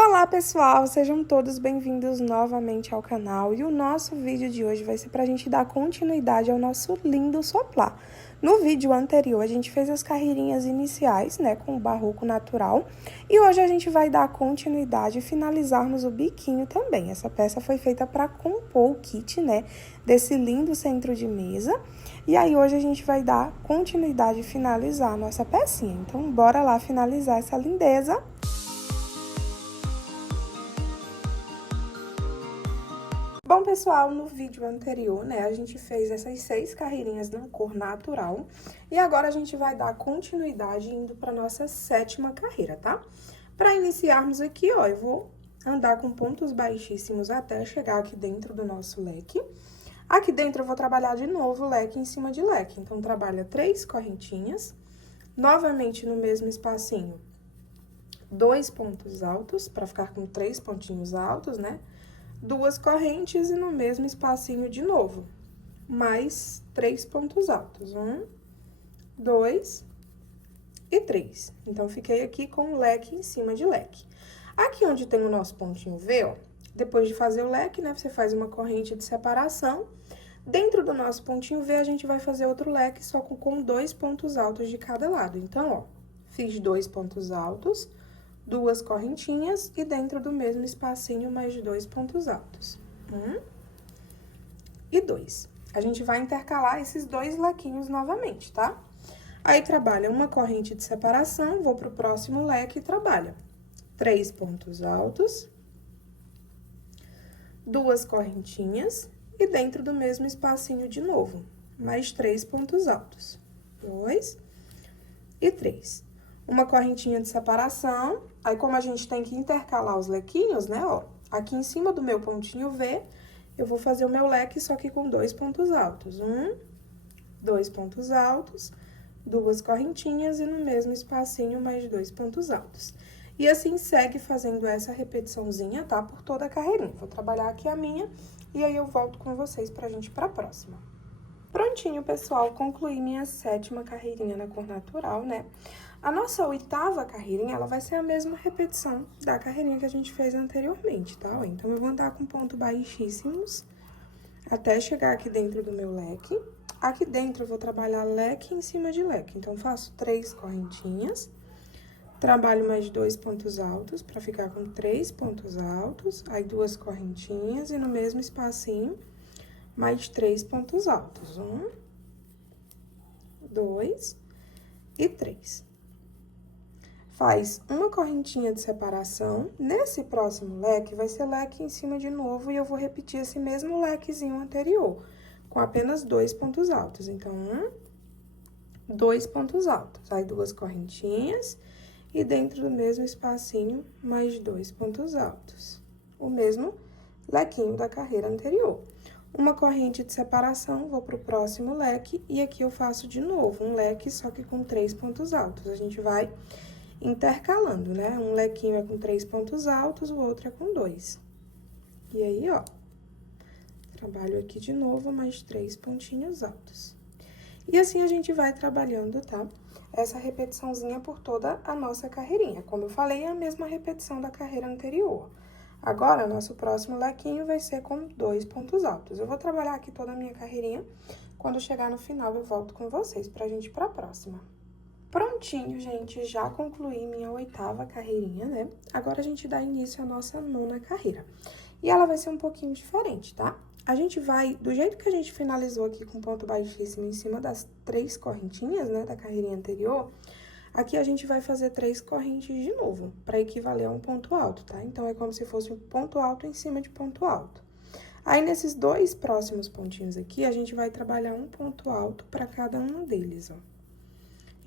Olá pessoal, sejam todos bem-vindos novamente ao canal e o nosso vídeo de hoje vai ser para a gente dar continuidade ao nosso lindo soplá. No vídeo anterior a gente fez as carreirinhas iniciais, né, com o barroco natural e hoje a gente vai dar continuidade e finalizarmos o biquinho também. Essa peça foi feita para compor o kit, né, desse lindo centro de mesa e aí hoje a gente vai dar continuidade e finalizar a nossa pecinha. Então bora lá finalizar essa lindeza. Bom, pessoal, no vídeo anterior, né, a gente fez essas 6 carreirinhas na cor natural e agora a gente vai dar continuidade indo para nossa 7ª carreira, tá? Para iniciarmos aqui, ó, eu vou andar com pontos baixíssimos até chegar aqui dentro do nosso leque. Aqui dentro eu vou trabalhar de novo leque em cima de leque, então trabalha 3 correntinhas, novamente no mesmo espacinho, 2 pontos altos, para ficar com 3 pontinhos altos, né? 2 correntes e no mesmo espacinho de novo, mais 3 pontos altos. 1, 2 e 3. Então, fiquei aqui com o leque em cima de leque. Aqui onde tem o nosso pontinho V, ó, depois de fazer o leque, né, você faz uma corrente de separação. Dentro do nosso pontinho V, a gente vai fazer outro leque, só com 2 pontos altos de cada lado. Então, ó, fiz 2 pontos altos, 2 correntinhas e dentro do mesmo espacinho mais 2 pontos altos. 1 e 2. A gente vai intercalar esses 2 lequinhos novamente, tá? Aí, trabalha uma corrente de separação, vou pro próximo leque e trabalha 3 pontos altos, 2 correntinhas e dentro do mesmo espacinho de novo, mais 3 pontos altos. 2 e 3. Uma correntinha de separação, aí como a gente tem que intercalar os lequinhos, né, ó, aqui em cima do meu pontinho V, eu vou fazer o meu leque só que com 2 pontos altos. 2 pontos altos, 2 correntinhas e no mesmo espacinho mais 2 pontos altos. E assim segue fazendo essa repetiçãozinha, tá, por toda a carreirinha. Vou trabalhar aqui a minha e aí eu volto com vocês pra gente ir pra próxima. Prontinho, pessoal, concluí minha 7ª carreirinha na cor natural, né? A nossa 8ª carreirinha, ela vai ser a mesma repetição da carreirinha que a gente fez anteriormente, tá? Então, eu vou andar com pontos baixíssimos até chegar aqui dentro do meu leque. Aqui dentro, eu vou trabalhar leque em cima de leque. Então, faço 3 correntinhas, trabalho mais 2 pontos altos pra ficar com 3 pontos altos, aí 2 correntinhas e no mesmo espacinho, mais 3 pontos altos. 1, 2 e 3. Faz uma correntinha de separação. Nesse próximo leque, vai ser leque em cima de novo e eu vou repetir esse mesmo lequezinho anterior, com apenas 2 pontos altos. Então, 2 pontos altos. Aí, 2 correntinhas e dentro do mesmo espacinho, mais 2 pontos altos. O mesmo lequinho da carreira anterior. Uma corrente de separação, vou pro próximo leque e aqui eu faço de novo um leque, só que com 3 pontos altos. A gente vai intercalando, né? Um lequinho é com 3 pontos altos, o outro é com 2. E aí, ó, trabalho aqui de novo, mais 3 pontinhos altos. E assim a gente vai trabalhando, tá? Essa repetiçãozinha por toda a nossa carreirinha. Como eu falei, é a mesma repetição da carreira anterior. Agora, nosso próximo lequinho vai ser com 2 pontos altos. Eu vou trabalhar aqui toda a minha carreirinha. Quando chegar no final, eu volto com vocês pra gente ir pra próxima. Prontinho, gente, já concluí minha 8ª carreirinha, né? Agora, a gente dá início à nossa 9ª carreira. E ela vai ser um pouquinho diferente, tá? A gente vai, do jeito que a gente finalizou aqui com ponto baixíssimo em cima das 3 correntinhas, né, da carreirinha anterior, aqui a gente vai fazer 3 correntes de novo, para equivaler a um ponto alto, tá? Então, é como se fosse um ponto alto em cima de ponto alto. Aí, nesses 2 próximos pontinhos aqui, a gente vai trabalhar um ponto alto para cada um deles, ó.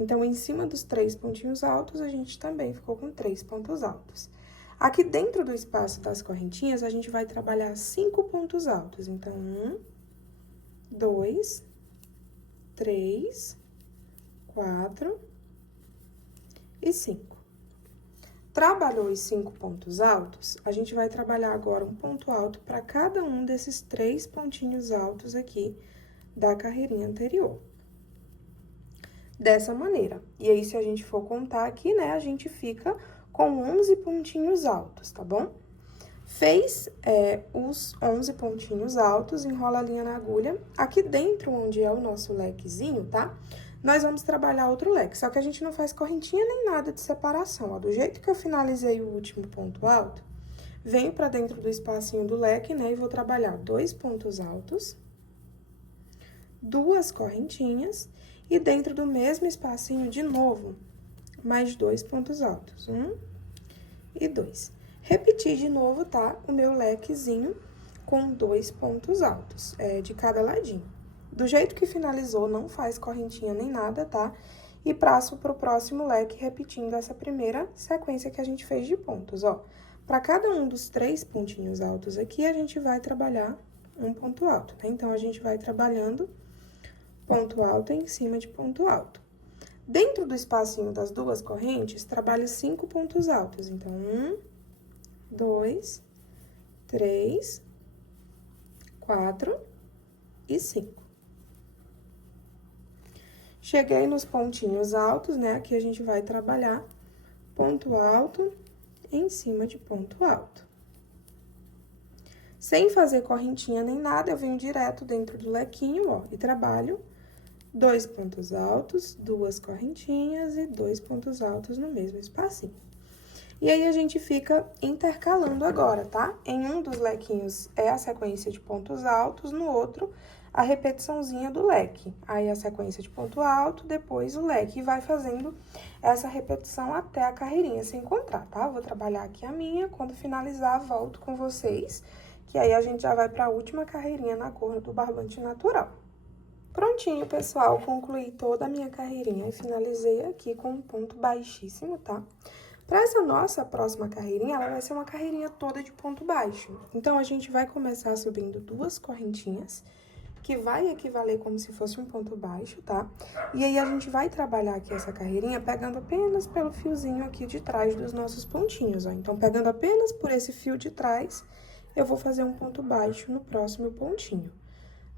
Então, em cima dos 3 pontinhos altos, a gente também ficou com 3 pontos altos. Aqui dentro do espaço das correntinhas, a gente vai trabalhar 5 pontos altos. Então, 1, 2, 3, 4 e 5. Trabalhou os 5 pontos altos, a gente vai trabalhar agora um ponto alto para cada um desses 3 pontinhos altos aqui da carreirinha anterior. Dessa maneira. E aí, se a gente for contar aqui, né, a gente fica com 11 pontinhos altos, tá bom? Fez os 11 pontinhos altos, enrola a linha na agulha. Aqui dentro, onde é o nosso lequezinho, tá? Nós vamos trabalhar outro leque, só que a gente não faz correntinha nem nada de separação, ó. Do jeito que eu finalizei o último ponto alto, venho pra dentro do espacinho do leque, né? E vou trabalhar 2 pontos altos, 2 correntinhas, e dentro do mesmo espacinho, de novo, mais 2 pontos altos. 1 e 2. Repetir de novo, tá? O meu lequezinho com 2 pontos altos, de cada ladinho. Do jeito que finalizou, não faz correntinha nem nada, tá? E passo pro próximo leque, repetindo essa primeira sequência que a gente fez de pontos, ó. Para cada um dos 3 pontinhos altos aqui, a gente vai trabalhar um ponto alto, né? Então, a gente vai trabalhando ponto alto em cima de ponto alto. Dentro do espacinho das 2 correntes, trabalho 5 pontos altos. Então, 1, 2, 3, 4 e 5. Cheguei nos pontinhos altos, né? Aqui a gente vai trabalhar ponto alto em cima de ponto alto. Sem fazer correntinha nem nada, eu venho direto dentro do lequinho, ó, e trabalho 2 pontos altos, 2 correntinhas e 2 pontos altos no mesmo espacinho. E aí, a gente fica intercalando agora, tá? Em um dos lequinhos é a sequência de pontos altos, no outro, a repetiçãozinha do leque. Aí, a sequência de ponto alto, depois o leque. E vai fazendo essa repetição até a carreirinha se encontrar, tá? Vou trabalhar aqui a minha, quando finalizar, volto com vocês, que aí a gente já vai pra última carreirinha na cor do barbante natural. Prontinho, pessoal, concluí toda a minha carreirinha e finalizei aqui com um ponto baixíssimo, tá? Para essa nossa próxima carreirinha, ela vai ser uma carreirinha toda de ponto baixo. Então, a gente vai começar subindo 2 correntinhas, que vai equivaler como se fosse um ponto baixo, tá? E aí, a gente vai trabalhar aqui essa carreirinha pegando apenas pelo fiozinho aqui de trás dos nossos pontinhos, ó. Então, pegando apenas por esse fio de trás, eu vou fazer um ponto baixo no próximo pontinho.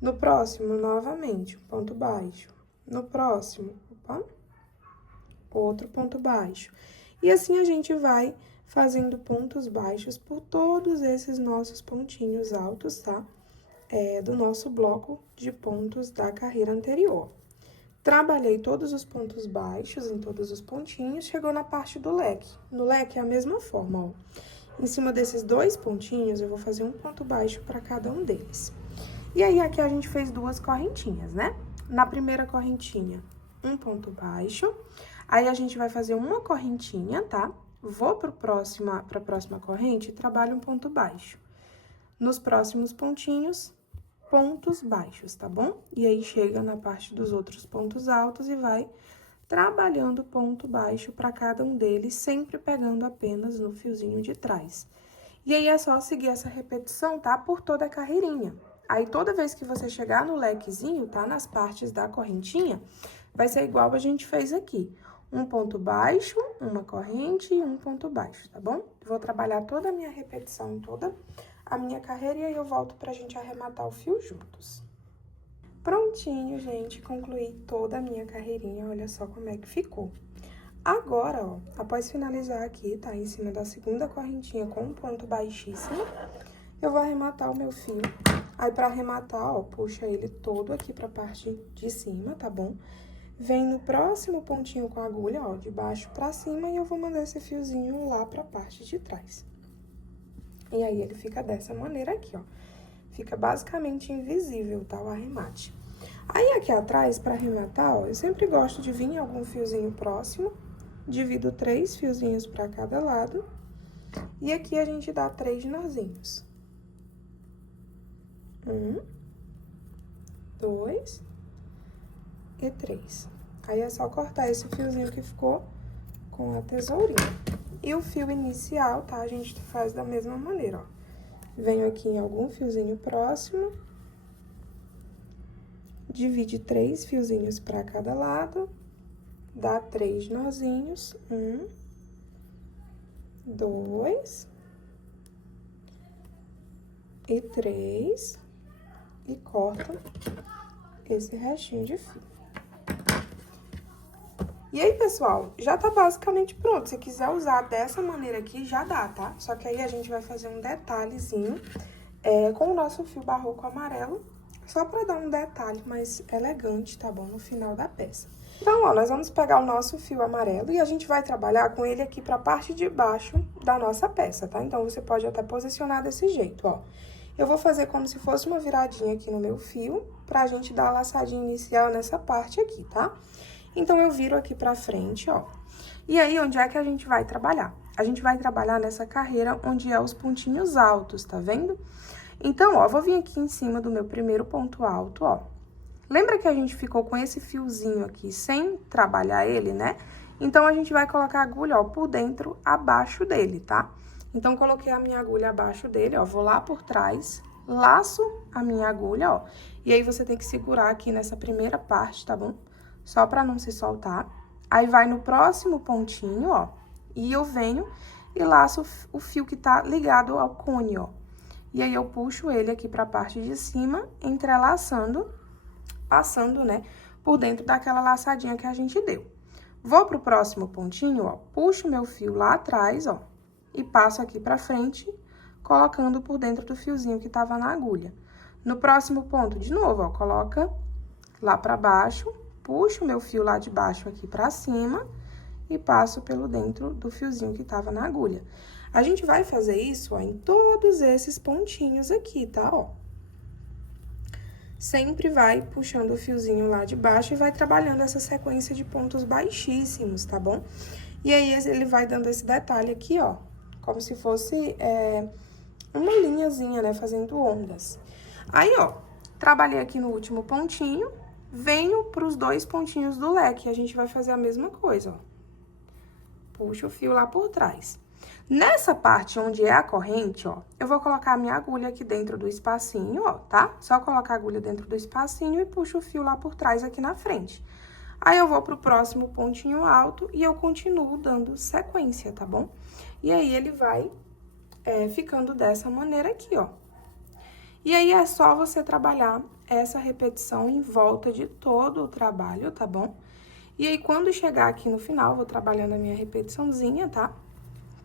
No próximo, novamente, um ponto baixo. No próximo, opa, outro ponto baixo. E assim, a gente vai fazendo pontos baixos por todos esses nossos pontinhos altos, tá? Do nosso bloco de pontos da carreira anterior. Trabalhei todos os pontos baixos em todos os pontinhos, chegou na parte do leque. No leque é a mesma forma, ó. Em cima desses 2 pontinhos, eu vou fazer um ponto baixo para cada um deles. E aí, aqui a gente fez 2 correntinhas, né? Na primeira correntinha, um ponto baixo. Aí, a gente vai fazer uma correntinha, tá? Vou pra próxima corrente e trabalho um ponto baixo. Nos próximos pontinhos, pontos baixos, tá bom? E aí, chega na parte dos outros pontos altos e vai trabalhando ponto baixo para cada um deles, sempre pegando apenas no fiozinho de trás. E aí, é só seguir essa repetição, tá? Por toda a carreirinha. Aí, toda vez que você chegar no lequezinho, tá? Nas partes da correntinha, vai ser igual a gente fez aqui. Um ponto baixo, uma corrente e um ponto baixo, tá bom? Vou trabalhar toda a minha repetição em toda a minha carreira e aí eu volto pra gente arrematar o fio juntos. Prontinho, gente, concluí toda a minha carreirinha, olha só como é que ficou. Agora, ó, após finalizar aqui, tá? Em cima da segunda correntinha com um ponto baixíssimo, eu vou arrematar o meu fio. Aí, pra arrematar, ó, puxa ele todo aqui pra parte de cima, tá bom? Vem no próximo pontinho com a agulha, ó, de baixo pra cima, e eu vou mandar esse fiozinho lá pra parte de trás. E aí, ele fica dessa maneira aqui, ó. Fica basicamente invisível, tá, o arremate. Aí, aqui atrás, pra arrematar, ó, eu sempre gosto de vir em algum fiozinho próximo, divido 3 fiozinhos pra cada lado, e aqui a gente dá 3 nozinhos. 1, 2 e 3. Aí, é só cortar esse fiozinho que ficou com a tesourinha. E o fio inicial, tá? A gente faz da mesma maneira, ó. Venho aqui em algum fiozinho próximo, divide 3 fiozinhos pra cada lado, dá 3 nozinhos. 1, 2 e 3. E corta esse restinho de fio. E aí, pessoal, já tá basicamente pronto. Se quiser usar dessa maneira aqui, já dá, tá? Só que aí a gente vai fazer um detalhezinho com o nosso fio barroco amarelo, só pra dar um detalhe mais elegante, tá bom? No final da peça. Então, ó, nós vamos pegar o nosso fio amarelo e a gente vai trabalhar com ele aqui pra parte de baixo da nossa peça, tá? Então, você pode até posicionar desse jeito, ó. Eu vou fazer como se fosse uma viradinha aqui no meu fio, pra gente dar a laçadinha inicial nessa parte aqui, tá? Então, eu viro aqui pra frente, ó. E aí, onde é que a gente vai trabalhar? A gente vai trabalhar nessa carreira onde é os pontinhos altos, tá vendo? Então, ó, eu vou vir aqui em cima do meu primeiro ponto alto, ó. Lembra que a gente ficou com esse fiozinho aqui sem trabalhar ele, né? Então, a gente vai colocar a agulha, ó, por dentro, abaixo dele, tá? Então, coloquei a minha agulha abaixo dele, ó, vou lá por trás, laço a minha agulha, ó. E aí, você tem que segurar aqui nessa primeira parte, tá bom? Só pra não se soltar. Aí, vai no próximo pontinho, ó, e eu venho e laço o fio que tá ligado ao cone, ó. E aí, eu puxo ele aqui pra parte de cima, entrelaçando, passando, né, por dentro daquela laçadinha que a gente deu. Vou pro próximo pontinho, ó, puxo meu fio lá atrás, ó, e passo aqui pra frente, colocando por dentro do fiozinho que tava na agulha. No próximo ponto, de novo, ó, coloca lá pra baixo, puxo meu fio lá de baixo aqui pra cima e passo pelo dentro do fiozinho que tava na agulha. A gente vai fazer isso, ó, em todos esses pontinhos aqui, tá, ó. Sempre vai puxando o fiozinho lá de baixo e vai trabalhando essa sequência de pontos baixíssimos, tá bom? E aí, ele vai dando esse detalhe aqui, ó, como se fosse uma linhazinha, né, fazendo ondas. Aí, ó, trabalhei aqui no último pontinho, venho pros 2 pontinhos do leque, a gente vai fazer a mesma coisa, ó. Puxo o fio lá por trás. Nessa parte onde é a corrente, ó, eu vou colocar a minha agulha aqui dentro do espacinho, ó, tá? Só colocar a agulha dentro do espacinho e puxo o fio lá por trás aqui na frente. Aí, eu vou pro próximo pontinho alto e eu continuo dando sequência, tá bom? E aí, ele vai ficando dessa maneira aqui, ó. E aí, é só você trabalhar essa repetição em volta de todo o trabalho, tá bom? E aí, quando chegar aqui no final, vou trabalhando a minha repetiçãozinha, tá?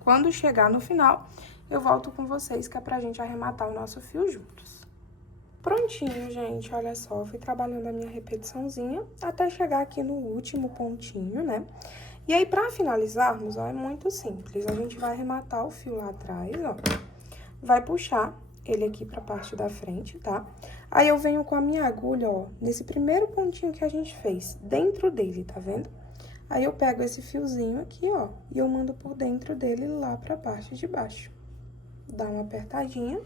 Quando chegar no final, eu volto com vocês, que é pra gente arrematar o nosso fio juntos. Prontinho, gente, olha só, fui trabalhando a minha repetiçãozinha até chegar aqui no último pontinho, né? E aí, pra finalizarmos, ó, é muito simples. A gente vai arrematar o fio lá atrás, ó, vai puxar ele aqui pra parte da frente, tá? Aí, eu venho com a minha agulha, ó, nesse primeiro pontinho que a gente fez, dentro dele, tá vendo? Aí, eu pego esse fiozinho aqui, ó, e eu mando por dentro dele lá pra parte de baixo. Dá uma apertadinha.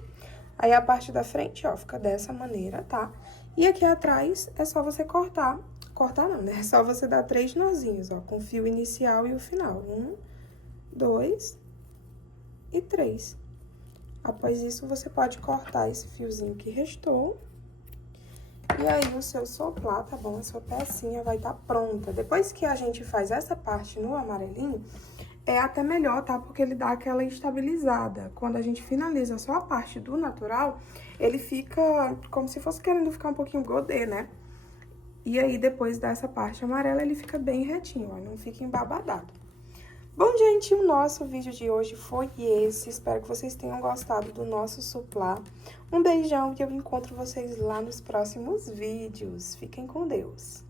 Aí, a parte da frente, ó, fica dessa maneira, tá? E aqui atrás, é só você cortar. Cortar não, né? É só você dar 3 nozinhos, ó, com o fio inicial e o final. 1, 2 e 3. Após isso, você pode cortar esse fiozinho que restou. E aí, o seu soplá, tá bom? A sua pecinha vai estar pronta. Depois que a gente faz essa parte no amarelinho, é até melhor, tá? Porque ele dá aquela estabilizada. Quando a gente finaliza só a parte do natural, ele fica como se fosse querendo ficar um pouquinho godê, né? E aí, depois dessa parte amarela, ele fica bem retinho, ó, não fica embabadado. Bom, gente, o nosso vídeo de hoje foi esse. Espero que vocês tenham gostado do nosso suplá. Um beijão e eu encontro vocês lá nos próximos vídeos. Fiquem com Deus!